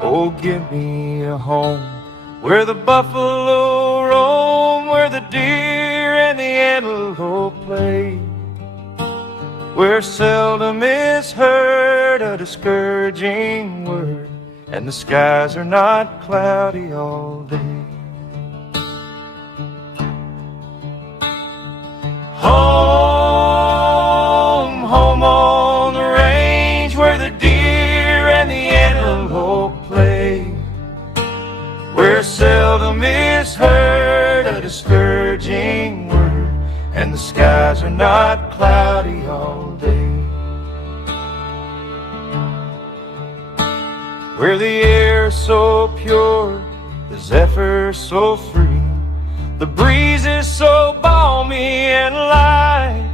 Oh, give me a home where the buffalo roam, where the deer and the antelope play, where seldom is heard a discouraging word, and the skies are not cloudy all day. Home, home on the range, where the deer and the antelope play, where seldom is heard a discouraging word, and the skies are not cloudy all day. Where the air is so pure, the zephyr so free, the breeze is so balmy and light,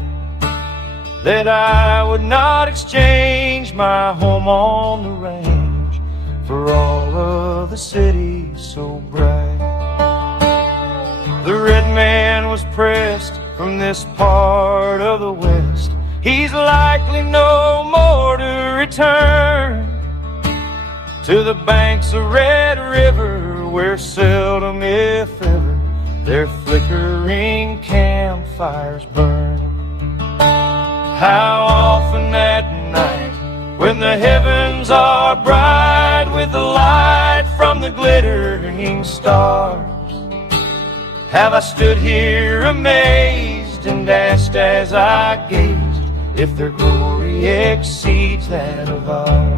that I would not exchange my home on the range for all of the city so bright. The red man was pressed from this part of the West. He's likely no more to return to the banks of Red River, where seldom, if ever, their flickering campfires burn. How often at night, when the heavens are bright with the light from the glittering stars, have I stood here amazed and asked as I gazed if their glory exceeds that of ours.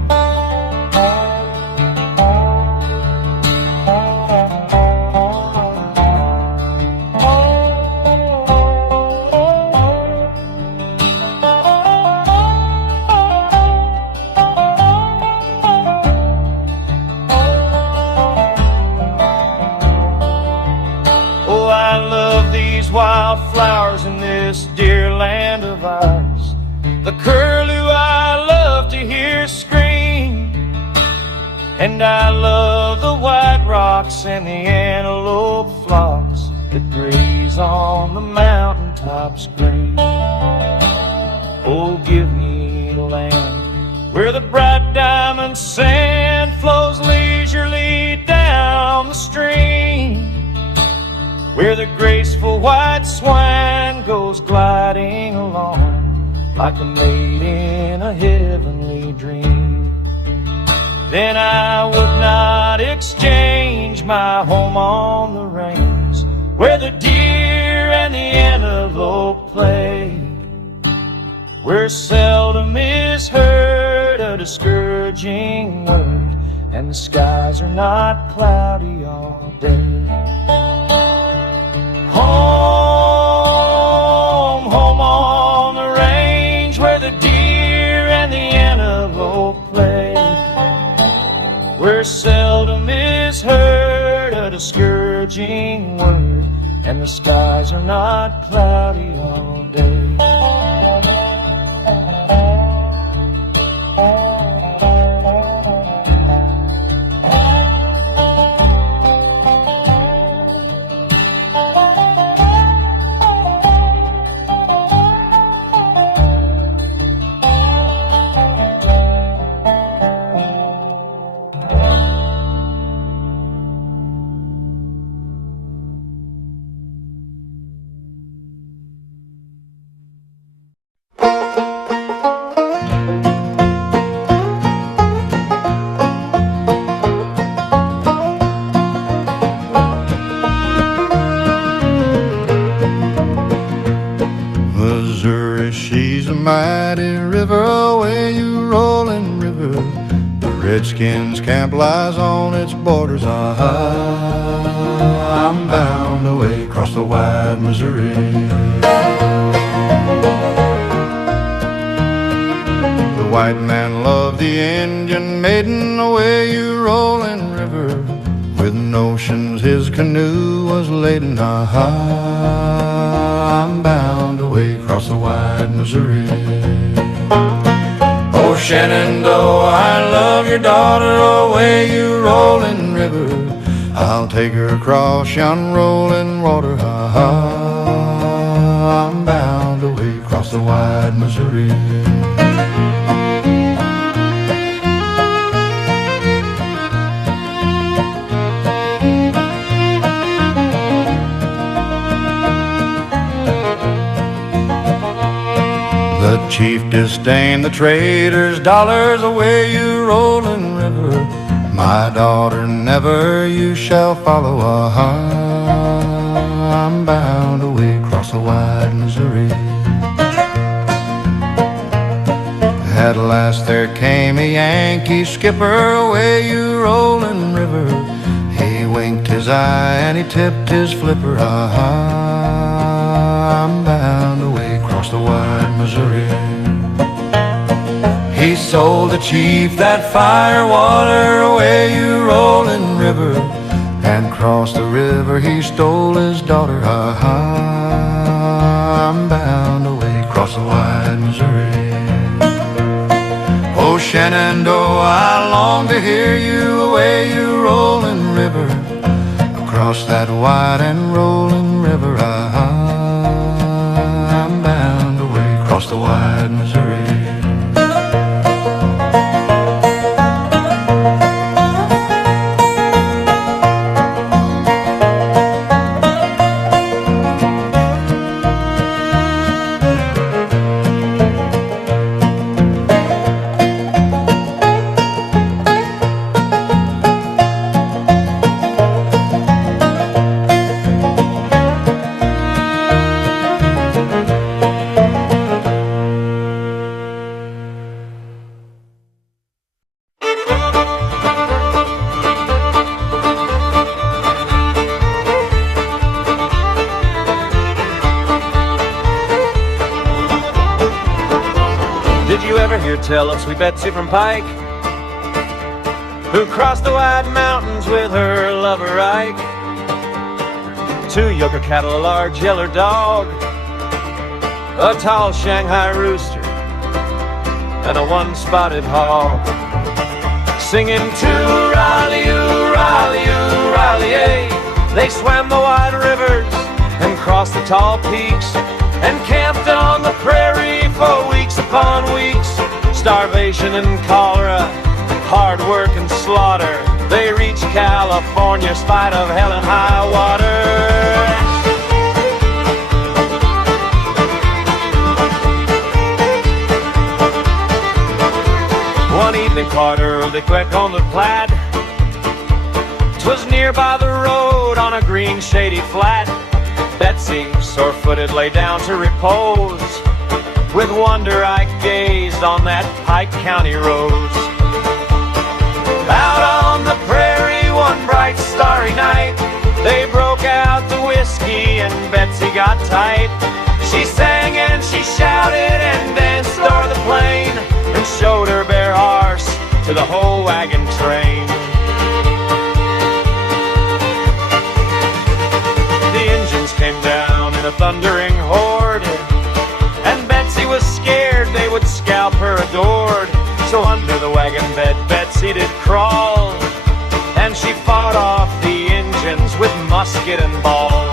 Wildflowers in this dear land of ours, the curlew I love to hear scream, and I love the white rocks and the antelope flocks that graze on the mountaintops green. Oh, give me the land where the bright diamond sand flows leisurely down the stream, where the graceful white swan goes gliding along like a maid in a heavenly dream. Then I would not exchange my home on the range, where the deer and the antelope play, where seldom is heard a discouraging word, and the skies are not cloudy all day. Home, home on the range, where the deer and the antelope play, where seldom is heard a discouraging word, and the skies are not cloudy all day. Redskins' camp lies on its borders. I'm bound away across the wide Missouri. The white man loved the Indian maiden, away you rolling river. With notions his canoe was laden. I'm bound away across the wide Missouri. Oh, Shenandoah, I love your daughter, away you rolling river. I'll take her across yon rolling water. I'm bound away across the wide Missouri. Chief disdained the traders' dollars, away you rolling river. My daughter, never you shall follow. I'm bound away across the wide Missouri. At last there came a Yankee skipper, away you rolling river. He winked his eye and he tipped his flipper. I'm bound away across the wide Missouri. He sold the chief that fire water, away you rolling river. And across the river he stole his daughter. I'm bound away across the wide Missouri. Oh, Shenandoah, I long to hear you, away you rolling river. Across that wide and rolling river, I'm bound away across the wide Missouri. Tell of sweet Betsy from Pike, who crossed the wide mountains with her lover Ike. 2 yoke of cattle, a large yeller dog, a tall Shanghai rooster, and a 1-spotted hog. Singing toorally-oo, rally-oo, rally-ay. They swam the wide rivers and crossed the tall peaks and camped on the prairie for weeks upon weeks. Starvation and cholera, hard work and slaughter. They reached California in spite of hell and high water. One evening quite early, quick on the Platte, 'twas near by the road on a green shady flat. Betsy, sore-footed, lay down to repose. With wonder I gazed on that Pike County rose. Out on the prairie one bright starry night, they broke out the whiskey and Betsy got tight. She sang and she shouted and danced o'er the plain and showed her bare arse to the whole wagon train. The engines came down in a thundering horde, and Betsy was scared they would scalp her adored. So under the wagon bed Betsy did crawl, and she fought off the engines with musket and ball.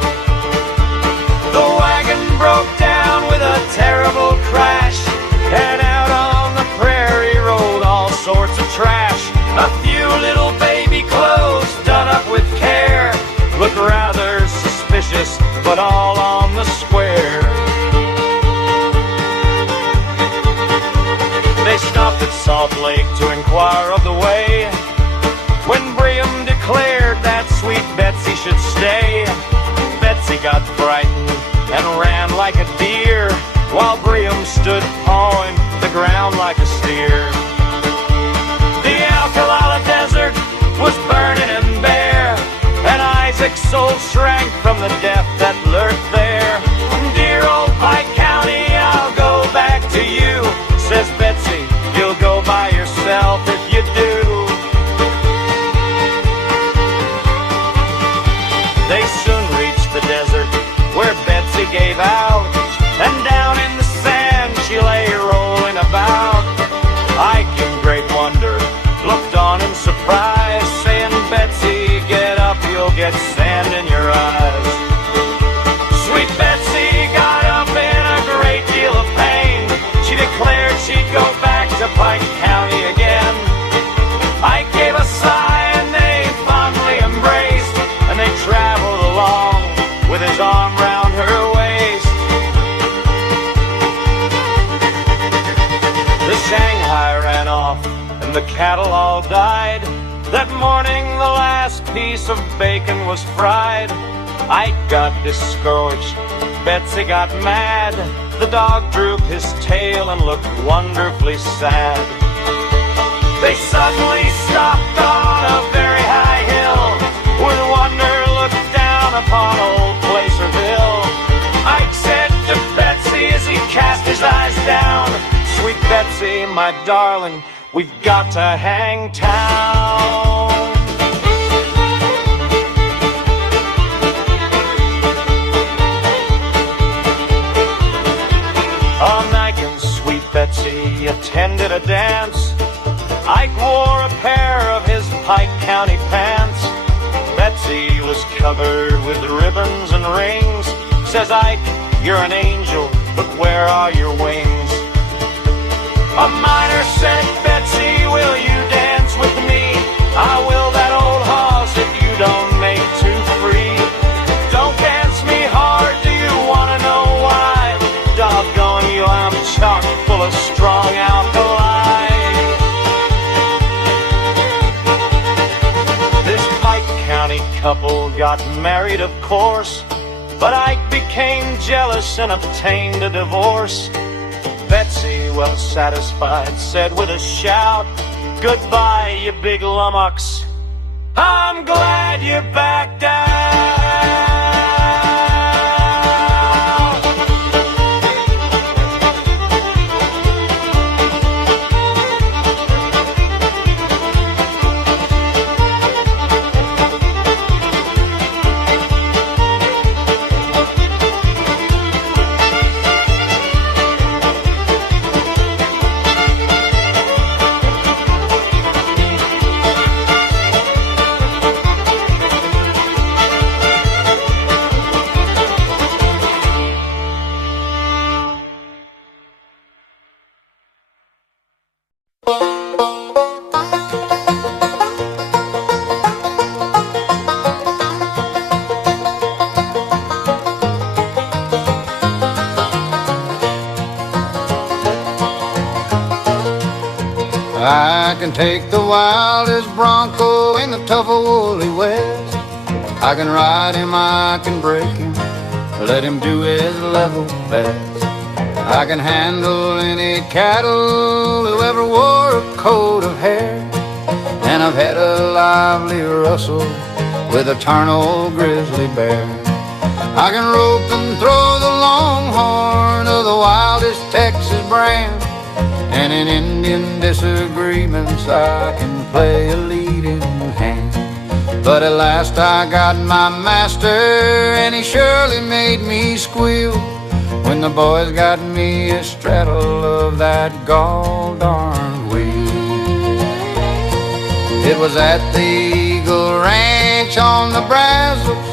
The wagon broke down with a terrible crash, and out on the prairie rolled all sorts of trash. A few little baby clothes done up with care looked rather suspicious, but all on the square. They stopped at Salt Lake to inquire of the way, when Brigham declared that sweet Betsy should stay. Betsy got frightened and ran like a deer, while Brigham stood pawing the ground like a steer. The Alcala Desert was burning and bare, and Isaac's soul shrank from the death that lurked there. Dear old Pike County, I'll go back to you, says Betsy, you'll go by yourself if you do. They soon reached the desert where Betsy gave out, the cattle all died, that morning the last piece of bacon was fried. Ike got discouraged, Betsy got mad. The dog drooped his tail and looked wonderfully sad. They suddenly stopped on a very high hill. With wonder looked down upon old Placerville. Ike said to Betsy as he cast his eyes down, "Sweet Betsy, my darling, we've got to hang town." Ike and sweet Betsy attended a dance. Ike wore a pair of his Pike County pants. Betsy was covered with ribbons and rings. Says Ike, "You're an angel, but where are your wings?" A miner said, "Betsy, will you dance with me? I will that old horse if you don't make too free. Don't dance me hard, do you want to know why? Doggone you, I'm chock full of strong alkali." This Pike County couple got married, of course, but Ike became jealous and obtained a divorce. Betsy, well satisfied, said with a shout, "Goodbye, you big lummox, I'm glad you're back down." I can take the wildest bronco in the tough woolly west. I can ride him, I can break him, let him do his level best. I can handle any cattle who ever wore a coat of hair, and I've had a lively rustle with a tern old grizzly bear. I can rope and throw the longhorn of the wildest Texas brand, and in Indian disagreements I can play a leading hand. But at last I got my master, and he surely made me squeal when the boys got me a straddle of that Gol Darn Wheel. It was at the Eagle Ranch on the Brazos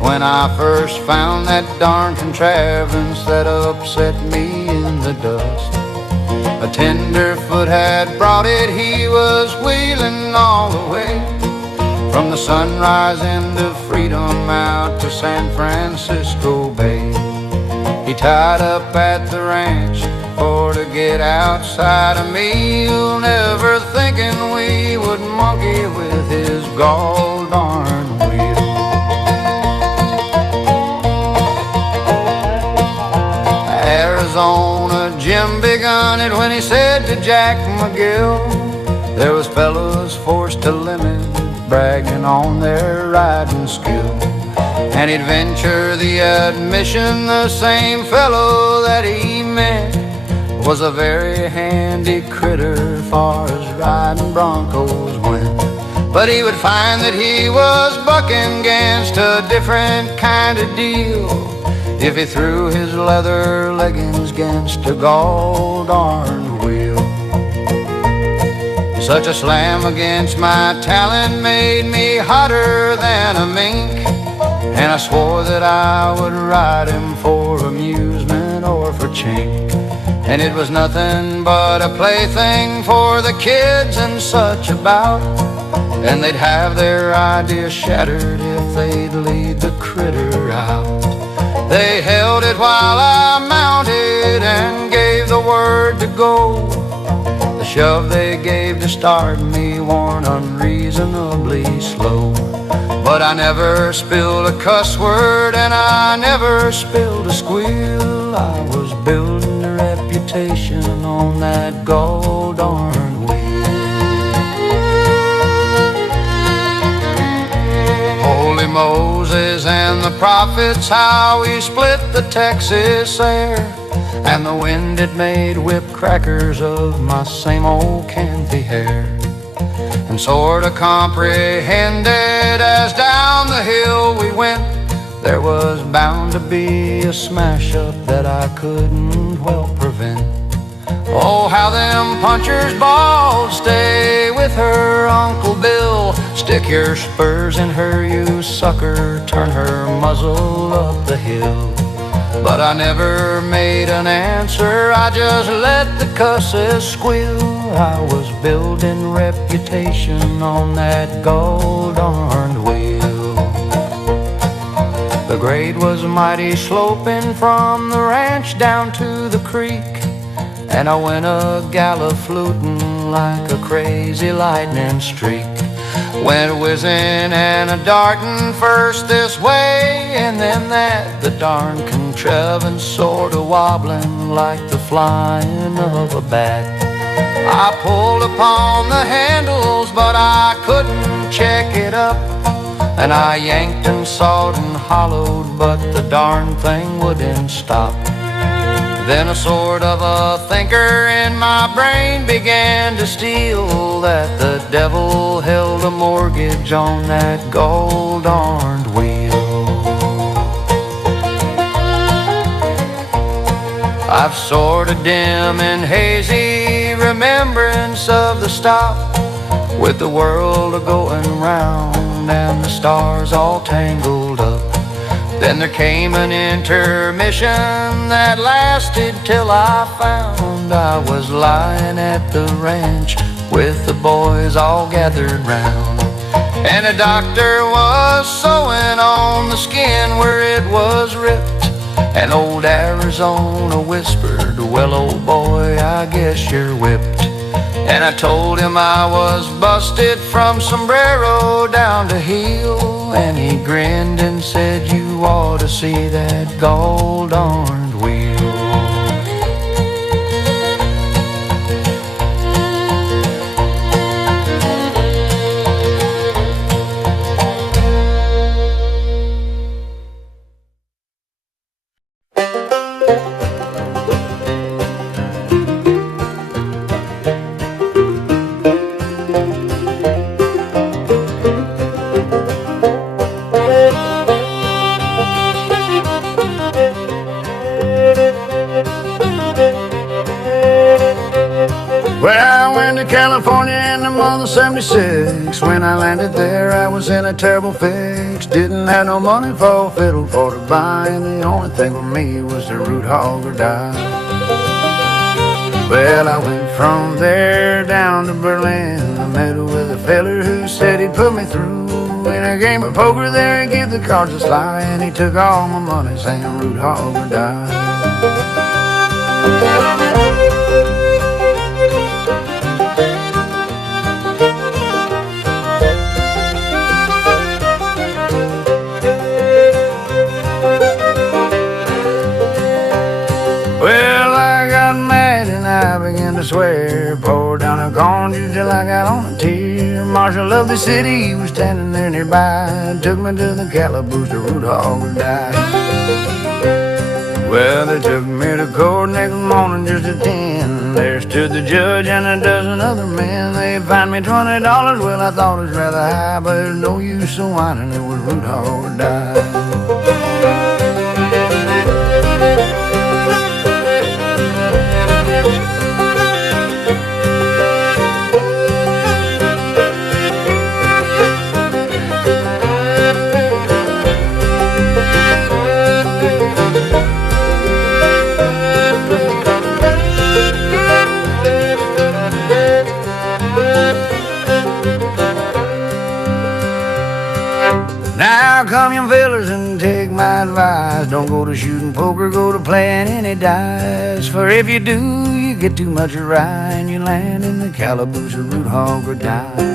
when I first found that darn contrivance that upset me in the dust. A tenderfoot had brought it, he was wheeling all the way from the sunrise into freedom out to San Francisco Bay. He tied up at the ranch for to get outside a meal, never thinking we would monkey with his Gol Darn Wheel. Arizona Jim begun it when he said to Jack McGill, there was fellows forced to limit, bragging on their riding skill. And he'd venture the admission the same fellow that he met was a very handy critter far as riding broncos went. But he would find that he was bucking against a different kind of deal if he threw his leather leggings against a Gol Darn Wheel. Such a slam against my talent made me hotter than a mink, and I swore that I would ride him for amusement or for chink. And it was nothing but a plaything for the kids and such about, and they'd have their ideas shattered if they'd lead the critter out. They held it while I mounted and gave the word to go. The shove they gave to start me worn unreasonably slow. But I never spilled a cuss word and I never spilled a squeal. I was building a reputation on that Gol Darn Wheel. Holy Moses and the prophets, how we split the Texas air, and the wind it made whip crackers of my same old canthy hair. And sorta comprehended as down the hill we went, there was bound to be a smash-up that I couldn't well prevent. Oh, how them punchers bawled, stay with her, Uncle Bill. Stick your spurs in her, you sucker, turn her muzzle up the hill. But I never made an answer, I just let the cusses squeal. I was building reputation on that Gol Darn Wheel. The grade was mighty sloping from the ranch down to the creek, and I went a gallop-fluting like a crazy lightning streak. Went whizzing and a darting first this way and then that, the darn contrivance sorta wobbling like the flying of a bat. I pulled upon the handles but I couldn't check it up, and I yanked and sawed and hollowed but the darn thing wouldn't stop. Then a sort of a thinker in my brain began to steal that the devil held a mortgage on that Gol Darn Wheel. I've sort of dim and hazy remembrance of the stop, with the world a-going round and the stars all tangled up. Then there came an intermission that lasted till I found I was lying at the ranch with the boys all gathered round. And a doctor was sewing on the skin where it was ripped, and old Arizona whispered, well, old boy, I guess you're whipped. And I told him I was busted from sombrero down to heel, and he grinned and said, you ought to see that Gol Darn Wheel. California in the month of '76. When I landed there, I was in a terrible fix. Didn't have no money for a fiddle for to buy, and the only thing for me was to root hog or die. Well, I went from there down to Berlin. I met with a feller who said he'd put me through in a game of poker there and give the cards a sly, and he took all my money saying root hog or die. I began to swear, poured down a corn juice till I got on a tear. Marshal of the city, he was standing there nearby, took me to the calaboose to root hog or die. Well, they took me to court next morning just at 10. There stood the judge and a dozen other men. They fined me $20. Well, I thought it was rather high, but there's no use of whining, it was root hog or die. Now come young fellas and I advise, don't go to shooting poker, go to playing any dice. For if you do, you get too much rye and you land in the calaboose of root hog or die.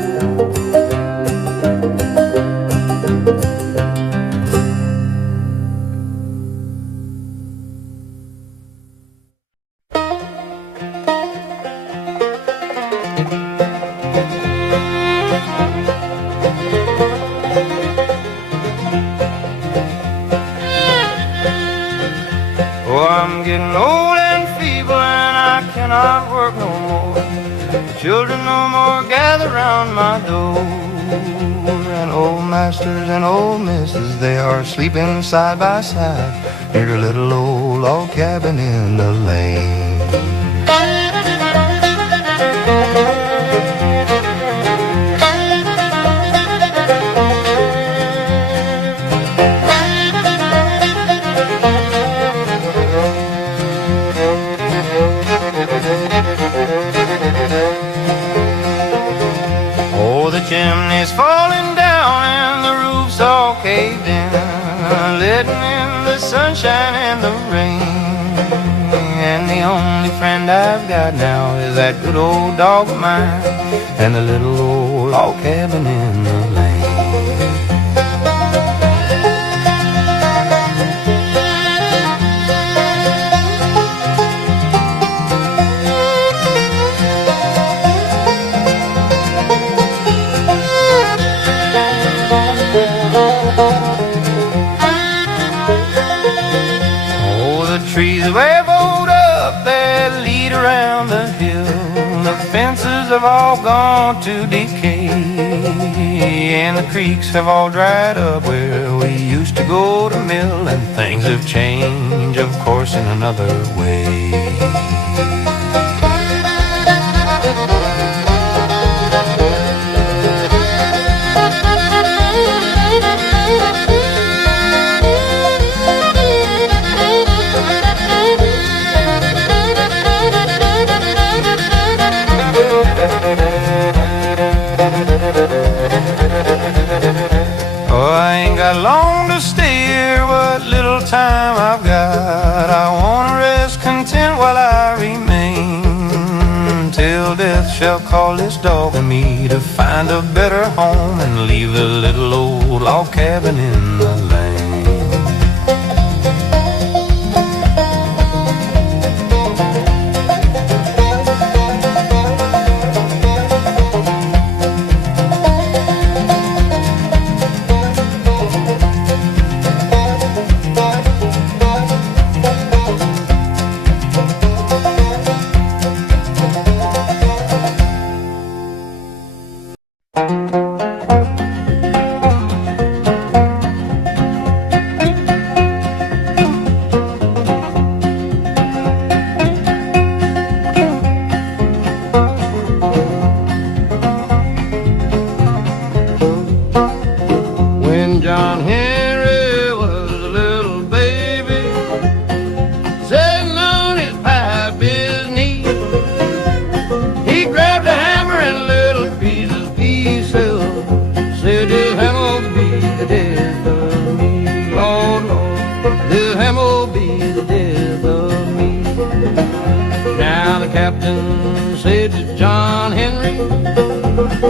I'm getting old and feeble and I cannot work no more. The children no more gather round my door. And old masters and old misses, they are sleeping side by side near a little old log cabin in the lane. Chimney's falling down and the roof's all caved in, letting in the sunshine and the rain. And the only friend I've got now is that good old dog of mine and the little old log cabin in the lane. Trees way rolled up that lead around the hill. The fences have all gone to decay, and the creeks have all dried up where we used to go to mill. And things have changed, of course, in another way. Long to stay here, what little time I've got, I wanna rest content while I remain, till death shall call this dog and me to find a better home and leave the little old log cabin in the lane.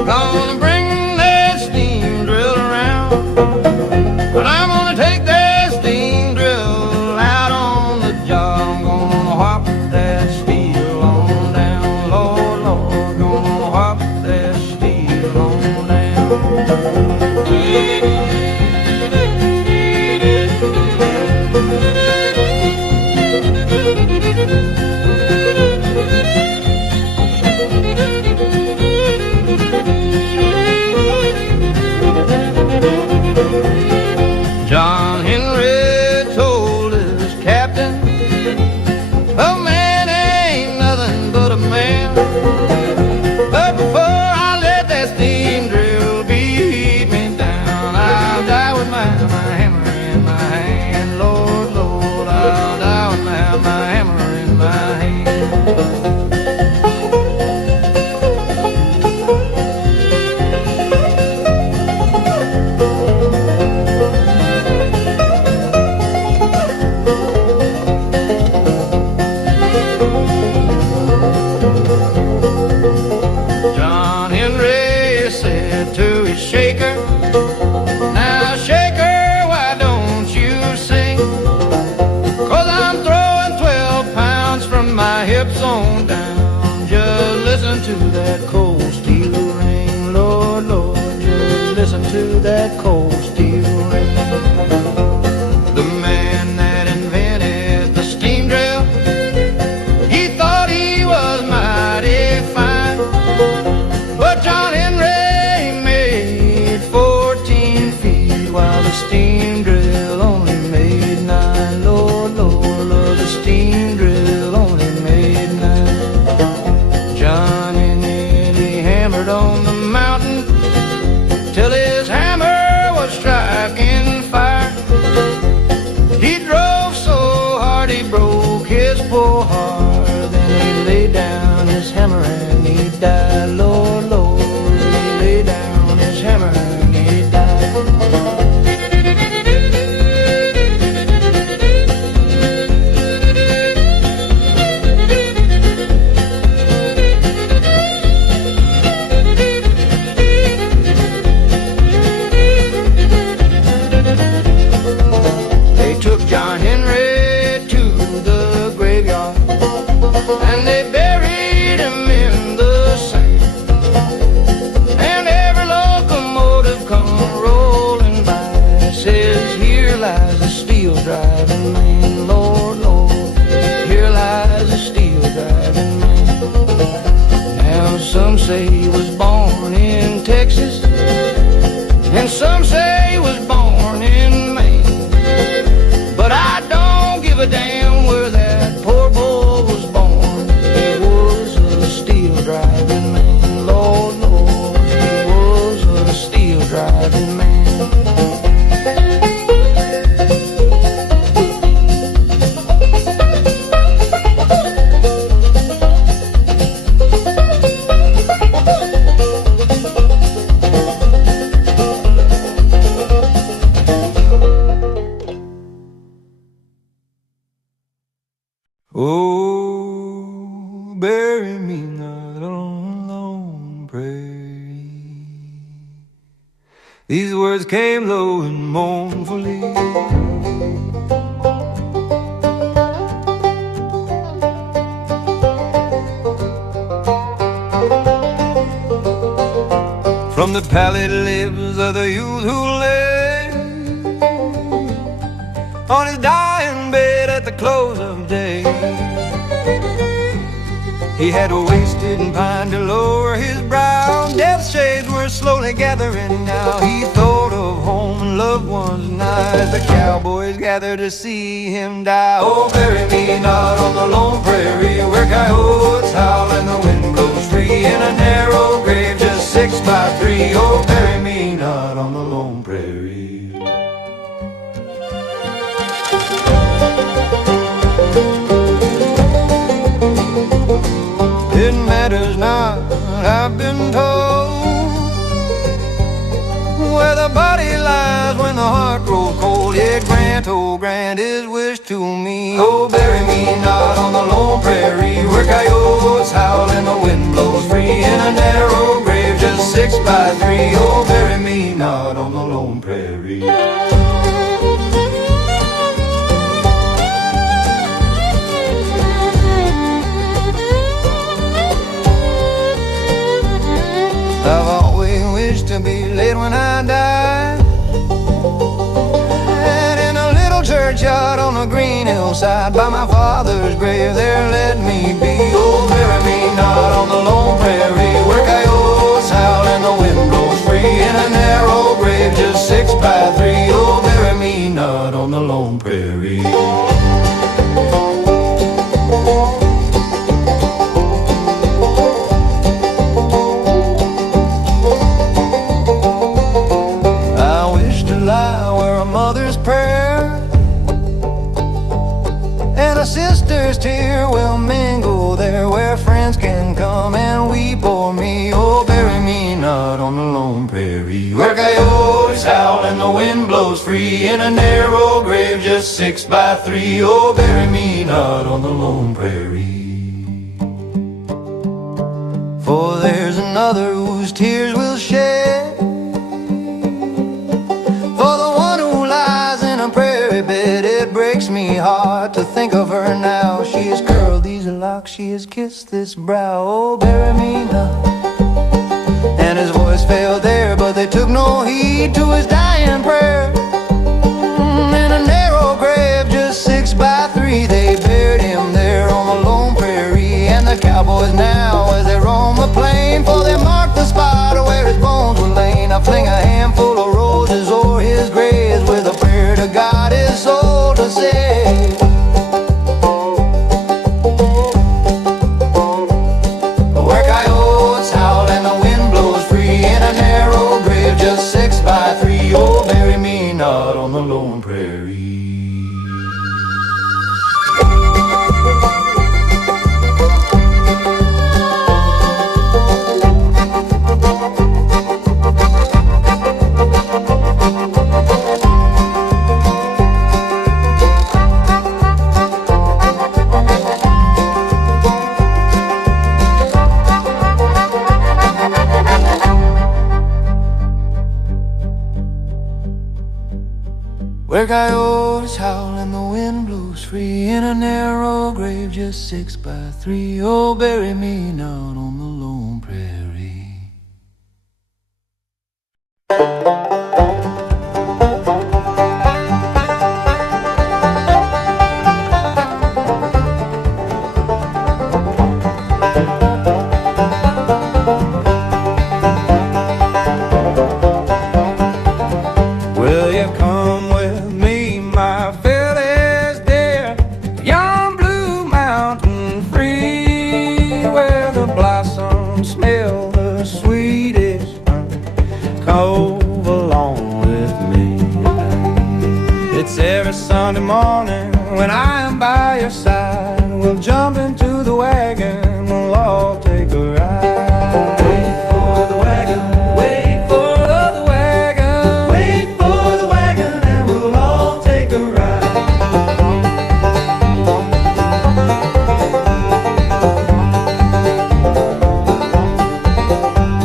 Gonna bring that steam drill around, but I'm gonna take that steam drill out on the job. I'm gonna hop that steel on down, Lord, Lord, gonna hop that steel on down. He drove so hard he broke his poor heart. Then he laid down his hammer and he died. Lord, Lord, he laid down his hammer and he died. John Henry to the graveyard, and they buried him in the sand. And every locomotive come rolling by, says, here lies a steel driving man. Lord, Lord, here lies a steel driving man. Now some say he was born in Texas, and some say he was born in Maine. But I don't give a damn where that poor boy was born. He was a steel driving man. Lord, Lord, he was a steel driving man. Oh, bury me not on lone prairie. These words came low and mournfully. From the pallid lips of the youth who lay on his dying bed at the close of day. He had wasted and pined to lower his brow. Death shades were slowly gathering now. He thought of home and loved ones nigh as the cowboys gathered to see him die. Oh, bury me not on the lone prairie, where coyotes howl and the wind blows free, in a narrow grave just 6 by 3. Oh, bury me not on the lone prairie. It matters not, I've been told, where the body lies when the heart grows cold. Yet grant, oh grant his wish to me. Oh, bury me not on the lone prairie, where coyotes howl and the wind blows free, in a narrow grave just 6 by 3. Oh, bury me not on the lone prairie. I've always wished to be laid when I die, and in a little churchyard on the green hillside by my father's grave, there let me be. Oh, bury me not on the lone prairie, where coyotes howl and the wind blows free, in a narrow grave just 6 by 3. Oh, bury me not on the lone prairie. And a sister's tear will mingle there, where friends can come and weep o'er me. Oh, bury me not on the lone prairie, where coyotes howl and the wind blows free, in a narrow grave just 6 by 3. Oh, bury me not on the lone prairie. For there's another whose tears will shed for the one who lies in a prairie bed. It breaks me heart to think of her now. She has curled these locks, she has kissed this brow. Oh, bury me not. And his voice failed there, but they took no heed to his dying prayer. In a narrow grave just 6 by 3, they buried him there on the lone prairie. And the cowboys now, as they roam the plain, for they mark the spot where his bones were laid, I fling a handful of roses o'er his graves, with a prayer to God his soul to save. Where coyotes howl and the wind blows free, in a narrow grave just 6 by 3. Oh, bury me where coyotes howl and the wind blows free, in a narrow grave just 6 by 3. Oh, bury me down on the lone prairie. Will you come with me, my Phillies dear, yon blue mountain free, where the blossoms smell the sweetest? Come along with me. It's every Sunday morning when I am by your side. We'll jump into the wagon, we'll all take a ride. Wait for the wagon, wait for the wagon, wait for the wagon, and we'll all take a ride.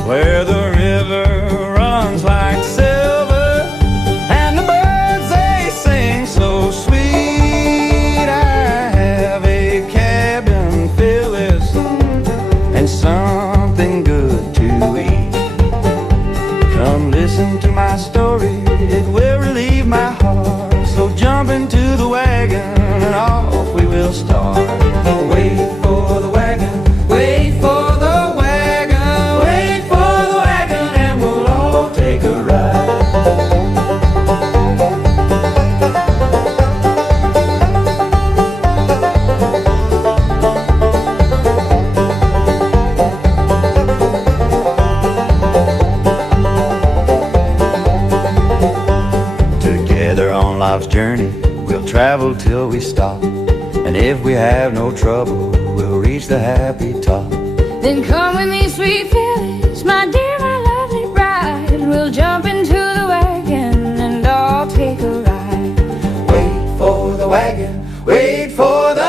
Where the river runs like silver and the birds they sing so sweet, I have a cabin, Phyllis, and something good to eat. Come listen to my story, it will relieve my heart. So jump into the wagon and off we will start. Wait for the wagon, wait for the wagon, wait for the wagon, and we'll all take a ride. Together on life's journey, we'll travel till we stop. And if we have no trouble, we'll reach the happy top. Then come with me, sweet Phyllis, my dear, my lovely bride. We'll jump into the wagon and all take a ride. Wait for the wagon, wait for the